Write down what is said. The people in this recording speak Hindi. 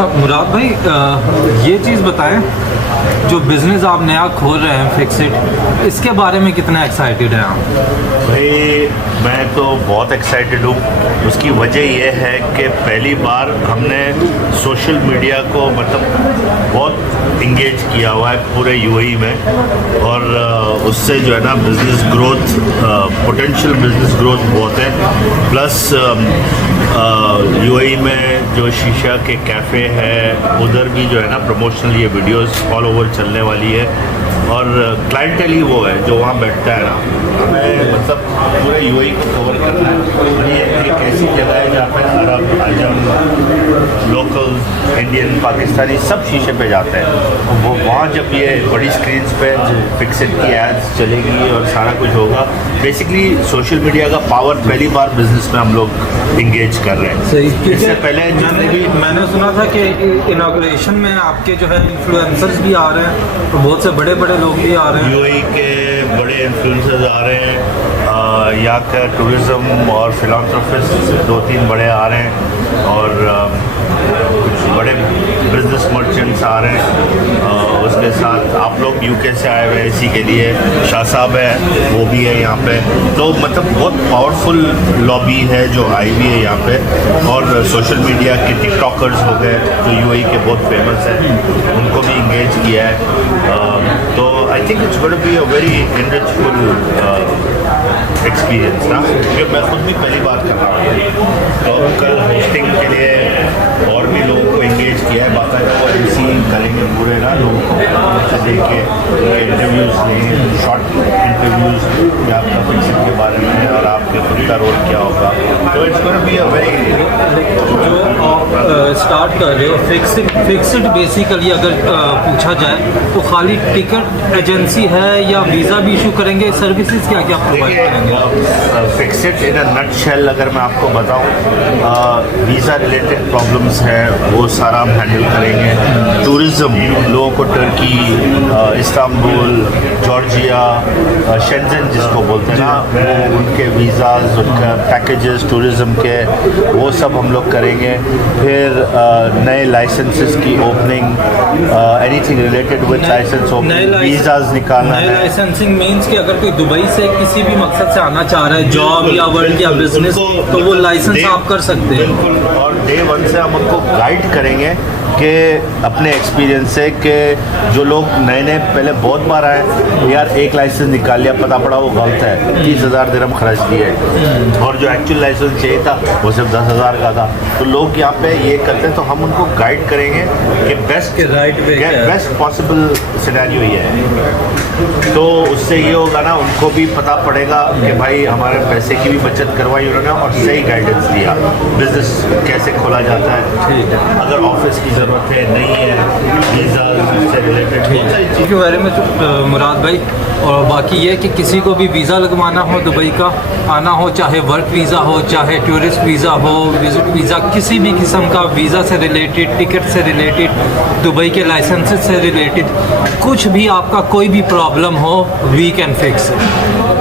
अच्छा मुराद भाई, ये चीज़ बताएं, जो बिज़नेस आप नया खोल रहे हैं फिक्सिट, इसके बारे में कितना एक्साइटेड हैं आप? भाई मैं तो बहुत एक्साइटेड हूँ। उसकी वजह यह है कि पहली बार हमने सोशल मीडिया को मतलब बहुत इंगेज किया हुआ है पूरे यूएई में, और उससे जो है ना business growth, potential business growth बहुत है। प्लस यूएई में जो शीशा के कैफ़े है उधर भी जो है ना प्रमोशनल ये वीडियोस ऑल ओवर चलने वाली है, और क्लाइंटेल ही वो है जो वहाँ बैठता है ना। हमें मतलब पूरे यूएई को कवर करना है, और ये एक ऐसी जगह है जहाँ पर अरब, अजम, लोकल, इंडियन, पाकिस्तानी सब शीशे पे जाते हैं। वो वहाँ जब ये बड़ी स्क्रीन पे फिक्सिट की एड्स चलेगी और सारा कुछ होगा, बेसिकली सोशल मीडिया का पावर पहली बार बिजनेस में हम लोग इंगेज कर रहे हैं। सही। इससे पहले मैंने सुना था कि इनॉग्रेशन में आपके जो है इन्फ्लुएंसर्स भी आ रहे हैं, तो बहुत से बड़े बड़े लोग भी आ रहे हैं। यूएई के बड़े इन्फ्लुएंसर्स आ रहे हैं, यहाँ का टूरिज़्म और फिलांथ्रोपिस्ट 2-3 बड़े आ रहे हैं, और कुछ बड़े बिजनेस मर्चेंट्स आ रहे हैं। उसके साथ आप लोग यूके से आए हुए हैं इसी के लिए, शाह साहब है वो भी है यहाँ पे। तो मतलब बहुत पावरफुल लॉबी है जो आई हुई है यहाँ पे, और सोशल मीडिया के टिकटॉकर्स हो गए जो यूएई के बहुत फेमस हैं, उनको भी इंगेज किया है। तो I think it's going to be a very enrichful experience ना, क्योंकि मैं खुद भी पहली बार कर रहा हूँ। तो कल होस्टिंग के लिए और भी लोगों को इंगेज किया है, बाकायदा वो MC करेंगे पूरे ना, लोगों को देख के इंटरव्यूज़ लें, शॉर्ट इंटरव्यूज़ कि आपका फिक्सिट के बारे में और आपके खुद का रोल क्या होगा। तो it's going to be a very, जो आप स्टार्ट कर रहे हो फिक्सिट बेसिकली अगर पूछा जाए तो खाली टिकट एजेंसी है या वीज़ा भी इशू करेंगे? सर्विसेज क्या क्या प्रोवाइड करेंगे? फिक्सिट इन अ नटशेल अगर मैं आपको बताऊं, वीज़ा रिलेटेड प्रॉब्लम्स है वो सारा हम हैंडल करेंगे। टूरिज़्म, लोगों को टर्की, इस्तांबुल, जॉर्जिया, शेंजन जिसको बोलते हैं ना, वो उनके वीज़ाज, उनका पैकेजेस टूरिज़्म के, वो सब हम लोग करेंगे। फिर नए लाइसेंसेस की opening, anything related with licence opening, visas निकालना है। लाइसेंसिंग मींस कि अगर कोई दुबई से किसी भी मकसद से आना चाह रहा है, जॉब या वर्क या बिजनेस, तो वो लाइसेंस आप कर सकते हैं। बिल्कुल, और डे 1 से हम उनको गाइड करेंगे कि अपने एक्सपीरियंस से कि जो लोग नए नए पहले बहुत बार आए, यार एक लाइसेंस निकाल लिया, पता पड़ा वो गलत है, 30,000 दिरहम खर्च दिए, और जो एक्चुअल लाइसेंस चाहिए था वो सिर्फ 10,000 का था। तो लोग यहाँ पे ये करते हैं, तो हम उनको गाइड करेंगे कि बेस्ट पॉसिबल सिनेरियो ये है। तो उससे ये होगा ना, उनको भी पता पड़ेगा कि भाई हमारे पैसे की भी बचत करवाई उन्होंने और सही गाइडेंस दिया, बिजनेस कैसे खोला जाता है। ठीक है। अगर ऑफिस की ज़रूरत है, नहीं है, वीज़ा से related. Thank you very much Murad भाई। और बाकी ये कि किसी को भी वीज़ा लगवाना हो, दुबई का आना हो, चाहे वर्क वीज़ा हो, चाहे टूरिस्ट वीज़ा हो, विजिट वीज़ा, किसी भी किस्म का वीज़ा से रिलेटेड, टिकट से रिलेटेड, दुबई के लाइसेंसेस से रिलेटेड, कुछ भी आपका कोई भी प्रॉब्लम हो, वी कैन फिक्स इट।